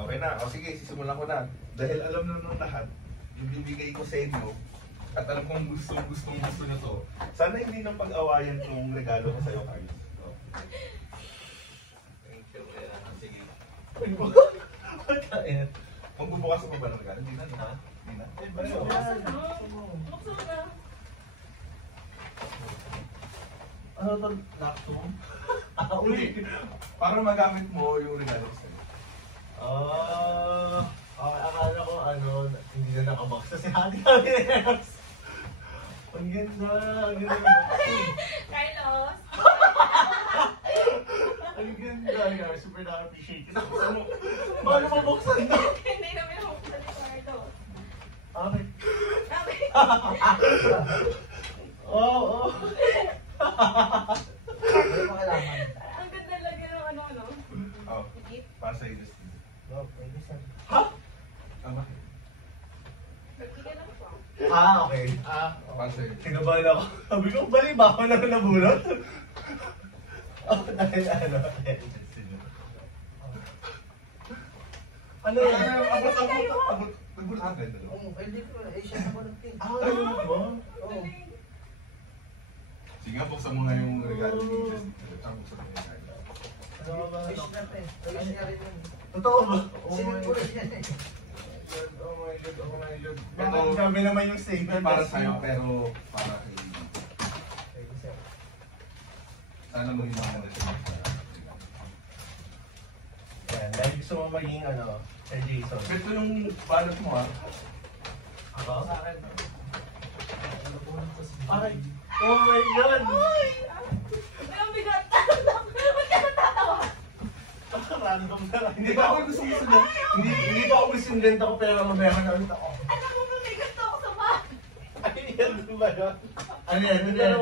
Okay na. O sige, sisimulan ko na. Dahil alam na nung lahat, ibibigay ko sa inyo at alam kong gusto nyo to. Sana hindi nang pag-awayan tong regalo ko sa'yo, Carlos. Thank you. Sige. Pagkain. Magbubukas ako ba ng regalo? Hindi na, ha? Hindi na. Buksan na. Ano ito? Laptop? Hindi. Para magamit mo yung regalo ko sa'yo. Okay, akala ko hindi na nakabox na si Hati Alex. Ang ganda, ang ganda. Carlos! Ang ganda, guys. Super na-appreciate. Ano? Paano mabuksan na? Hindi namin buksan ni Carlos. Okay. Sabi, Oo. Ano pa kailangan? ang ganda lagi ng ano. Oh, Higit. para sa'yo, Justin. No, pwede sir. Bakit? Bigyan ako po. Okay. Para sa'yo. Kinabahan ako. Sabi ko, bali ba ako lang nabulot? Dahil ano yan? Abot. Nagbulot ka din, Oo, pwede ko. Eh, siya na kulot din. Ano ba? Oo. Sige, buksan mo nga yung regalo ni Justin. Tsaka buksan mo yung regalo. Fish na rin. Fish niya rin yun. Totoo ba? Sinipuro niya eh. Oh my God. Bakit sabi naman yung statement? Para sa'yo, pero para kay Ivan. Pwede sir. Sana maging maganda siya. Yan, dahil gusto mo maging kay Jason. Ito yung balot mo, ha? Ako? Sa akin. Ay! Oh my God! Ay, ang bigat. Ba't ka natatawa? Random na lang. Hindi ba ako gusto niya? Hindi ba ako gusto yung lenta ko pero mamaya ka na ulit ako. Alam mo, mabigat ako sa bahay. Ay, yan ba yun? Ano yan? Ano yan?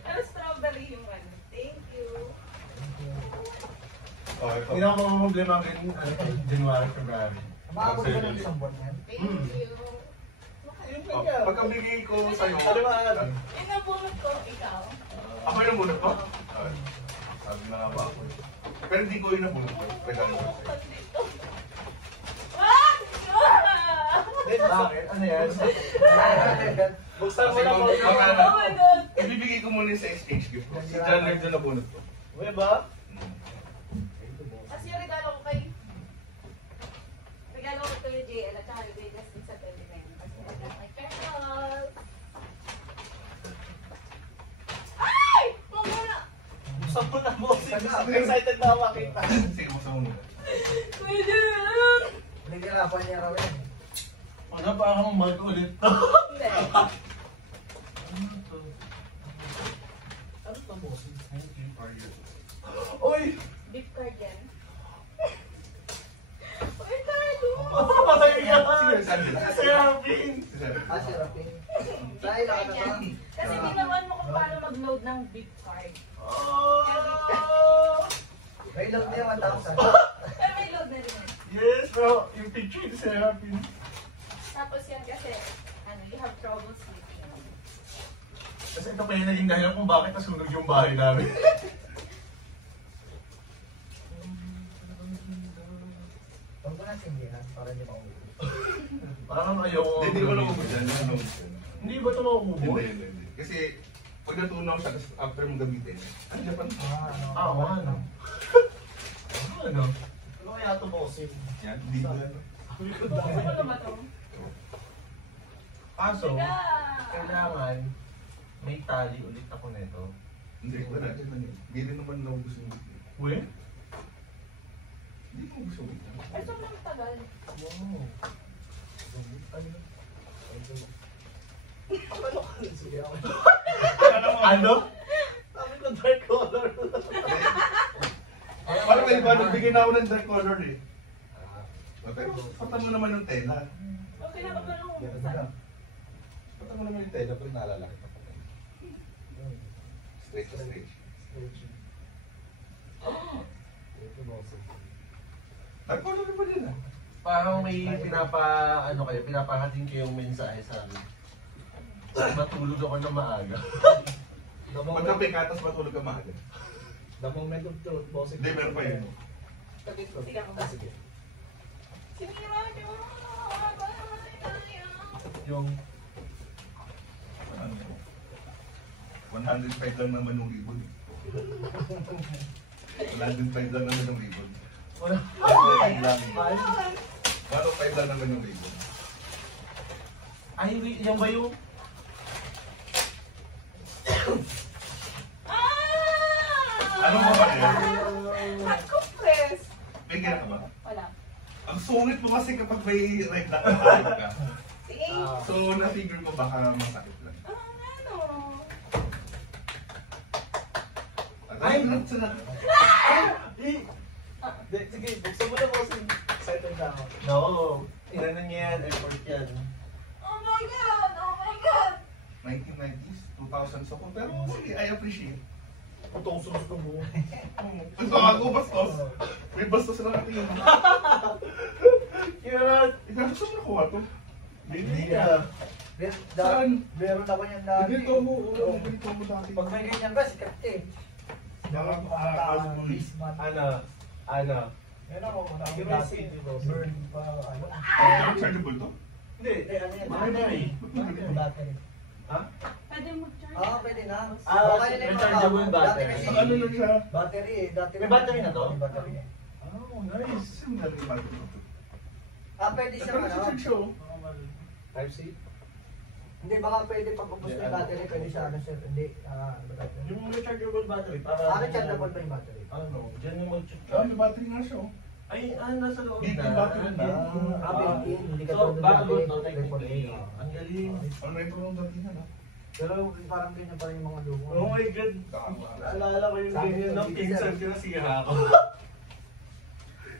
Pero strawberry yung ano. Thank you. Oh, ito. Hindi ako problema ang January, February. Maabot ka ng isang buwan yan. Thank you. Oh, pagkabigay ko sa'yo, Ano ba? Yung nabunot ko, ikaw. ako yung nabunot ko? Sabi na nga ba ako eh. Pero hindi ko yung nabunot ko. Regalo ko sa'yo. Dito. Ah! Bakit? Ano yan? Buksan mo na po. Oh my God! Ibibigay ko muna sa exchange gift ko. Si John Nerd yung nabunot ko. Uy ba? Kasi yung regalo ko kay... Regalo ko kay JL at saka kay Justin sa 29. Kasi regalo kay Carol. Ay! Huwag mo na! Buksan mo na mo. Excited na ako makita. Sige, buksan mo muna. Kuya JL! Nagkalapan niya raw yan. Ano pa akong mag ulit to? Hindi. Ano to? Ano to mo? Thank you for your... Uy! Beef card yan. Uy, Carlo! Oh my God! Sino yung sandal? Si Robin! Si Sir. Si Rapin. Dahil ako naman. Kasi ginawan mo kung paano mag-load ng beef card. Oh! May love niya 1,000. Pero may load na rin yan. Yes, bro! Yung picture ni si Robin. Tapos yan kasi, you have trouble sleeping. Kasi ito pa yung naging dahilan kung bakit nasunog yung bahay namin. Huwag mo na sindihan para hindi maubos. Parang ayaw ko. Hindi ko naubos yan. Hindi ba ito maubos? Hindi. Kasi pag natunaw siya, tapos after mo gamitin, andiyan pa. Oo, ano? Ano? Ano kaya ito bossing? Yan, hindi ko yan. Gusto ko naman ito. Kaso, Siga! kailangan may tali ulit ako nito. Hindi, wala dyan man yun. Hindi rin naman naubos yung week. Uy? Hindi mo gusto week. Ay, sobrang tagal. Wow. Ano? Sabi ko dark color. Parang may iba, nagbigay na ako ng dark color eh. Pero pata mo naman yung tela. Okay na ba nung buksan? Pata mo naman yung tela, pero naalala kita. Straight to straight. Dark color na pa din ah. Parang may pinapahating kayong mensahe sa amin. Matulog ako na maaga. Pagka pekatas, matulog ka maaga. The moment of truth, boss. Hindi, meron pa yun. Tagit ko. Sige ako. Sige. Sinira niyo. Bye, tayo. Yung... Ano? 105 lang naman yung ribbon. 105 lang naman yung ribbon. Wala. 105 lang. Ay, 105 lang naman yung ribbon. ay, wait, yan ba yung... Ano mo ba yan? Hot compress. May ganyan ka ba? Wala. Ang sungit mo kasi kapag may red na kahit ka. Sige. So, na-figure ko baka masakit lang. Ano? Ay, sa na. Eh! Sige, buksan mo na po kasi excited na ako. No, inano niya yan, effort yan. Oh my God! Oh my God! 1990s, 2000s ako. Pero sige, I appreciate. Putong sunod ng buo. Ito ako, bastos. May bastos na natin yun. Cute! Ikaw, gusto mo nakuha to? Hindi ka. Saan? Meron ako niyan dati. Ganito mo, ganito mo dati. Pag may ganyan ba, sikat eh. Mga alcoholic. Ano? Meron ako na ako Yung dati. message mo. Burn pa, ano. Chargeable to? Hindi, Ano yan? battery. Battery. Ha? Pwede mag-charge. Pwede na. Ah, Okay na yung rechargeable mga- battery. dati kasi- Ang ano lang siya? Battery eh. Dati May battery na to? May battery. Oh, nice. Saan natin yung battery to? Pwede Ito siyang na ano. sa church show. Type C? Hindi, baka pwede pag ubos Yeah. yung battery, pwede siya ano sir. Hindi, battery. Yung rechargeable battery para... Rechargeable ba yung battery? Ano? Diyan yung Ah, mag-charge. may battery na siya. oh. Ay, nasa loob Dito na. yung battery Ah, niya. Built-in, hindi ka So, tulad bago dati, to, technically. report. Ang galing. Ano ito yung dati na, no? Pero parang ganyan pa rin yung mga lumo. Oh my God. Naalala ko yung ganyan ng pinsan ko na siya ako.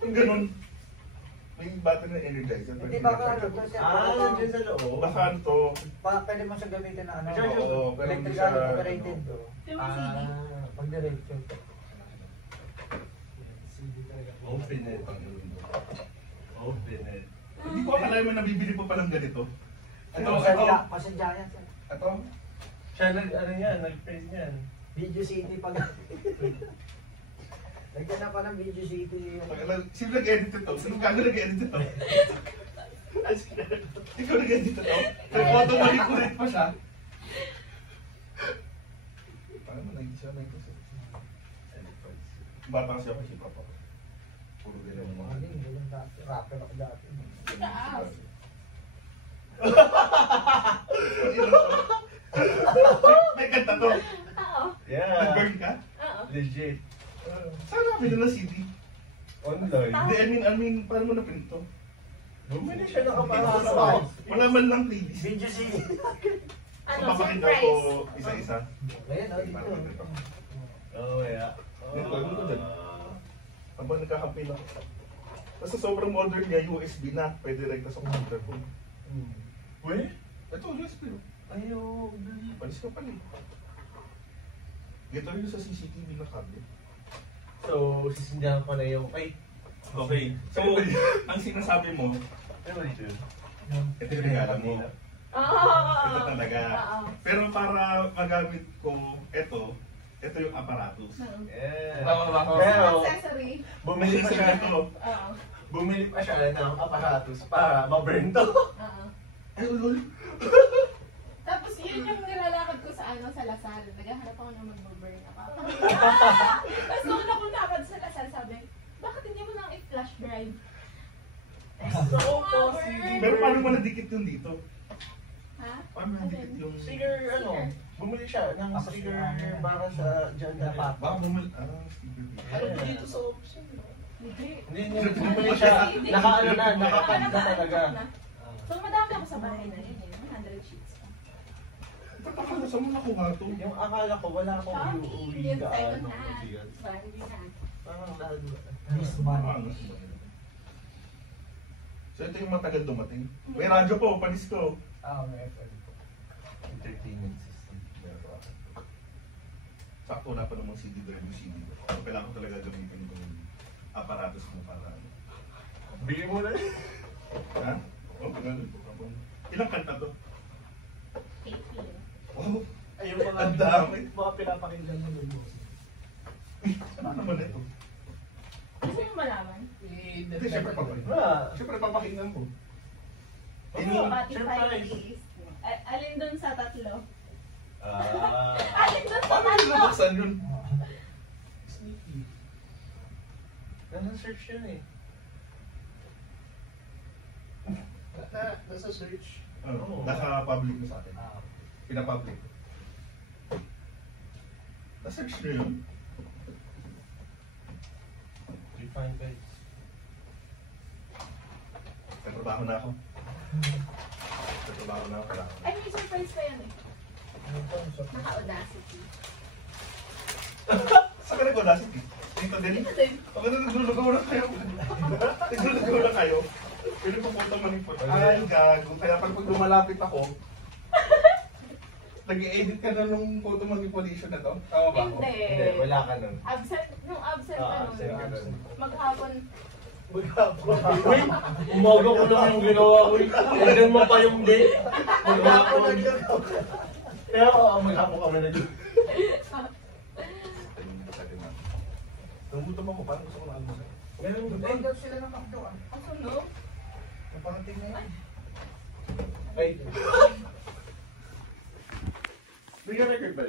Yung ganun. May battery na energizer. Hindi baka ano, kasi Nandiyan sa loob. Baka ano to. pwede mo siya gamitin na ano, Oo, pero hindi electrical siya, operated. ano. Ito yung CD. Pag diretso. CD talaga. Open it. Open it. Hindi ko akalain mo nabibili pa palang ganito. Ito, Pasensya yan sir. ito. Siya ano yan, nag-praise niyan. Video city pag... Lagyan na pa ng video city. Sino nag-edit ito? Sino gago nag-edit ito? Ikaw nag-edit ito? Nag-photo manipulate pa siya. Paano mo nag-edit siya? Bata siya kasi papa. Puro ganyan yung mga. Ganyan dati. Rapper ako dati. Taas. May kanta to. Oo. Yeah. Nag-burn ka? Oo. Legit. Saan namin na CD? Online. Hindi, I mean, paano mo na-print to? Bumili siya ng Wala kapatid. wala man lang playlist. Video city. Ano, Papakita ko surprise. isa-isa. Ngayon, dito. Oh, yeah. Dito, dito din. Habang nagkakape lang. Basta sobrang modern niya, USB na. Pwede rin sa computer ko. Weh? Ito, USB. oh. Ayaw. Palis ka pala eh. Ito yung sa CCTV na kable. So, sisindihan ko na yung... Ay! Okay. So, ang sinasabi mo, Ano ba yun? ito yung regalo mo. Oo. Ito talaga. Oo. Pero para magamit ko ito yung aparatus. Yeah. Oo. Pero, Accessory. bumili pa siya ito. Oo. Bumili pa siya ng aparatus para ma-burn to. Oo. Ay, ulol. Tapos yun yung nilalakad ko sa sa Lasal. Naghahanap ako ng mag-burn ako. Tapos nung ako lakad sa Lasal, sabi, bakit hindi mo nang i-flash drive? So, possible. Pero paano mo nadikit yung dito? Ha? Paano nadikit yung... Sticker, ano? Bumili siya ng Tapos sticker yung- para sa dyan na pa. Baka bumili... sticker dito. Ano ba dito sa option? Hindi. Hindi, bumili siya. Naka-ano na, nakapag na talaga. So madami ako sa bahay na yun. 100 sheets. Tataka na, saan mo nakuha ito? Yung akala ko wala akong Shopee. iuwi Hindi ka. second Ano, hand. bigat. Brand new na. Parang lahat. This money. So ito yung matagal dumating. May radyo po, panis ko. May pwede po. Entertainment system. Sakto na pa namang CD drive yung CD. So kailangan ko talaga gamitin itong aparatus mo para... Bigyan mo na. Ha? Oh, ganun. Ilang kanta to? 18. Oh, Ay, yung mga, ang dami. mga pinapakinggan mo yun. Ano naman ito? Gusto mo malaman? Hindi, syempre papakinggan. Ah. Syempre papakinggan ko. Spotify list. Alin dun sa tatlo? Ah. Alin dun sa Paano nyo tatlo? nabuksan yun? Sneaky. Nasa search yun eh. Nasa search. Ano? Naka-public mo sa akin. Pinapublic. Na-search nyo yun? Refine guys. Nagtrabaho na ako. Nagtrabaho na ako. Kailangan. Ay, may surprise pa yan eh. Ano to? Sa Naka-audacity. Saan ka nag-audacity? Dito din? Ito din. Ako na naglulugaw na kayo. Naglulugaw na kayo. Pwede po putang manipot. Ay, gago. Kaya pag lumalapit ako, nag-i-edit ka na nung photo manipulation na to? Tama ba ako? Hindi. Hindi, wala ka nun. Absent, nung absent Ah, ka absent ka nun. nun. Maghapon. Maghapon. Uy, umaga ko lang yung ginawa ko. Tignan mo pa yung date. Maghapon. Kaya maghapon kami na dito. Nagutom ako, parang gusto ko na almusal. Ganun ba? Ay, daw sila ng McDo ah. Ang sunog. Naparating na yun. Ay, May record ba?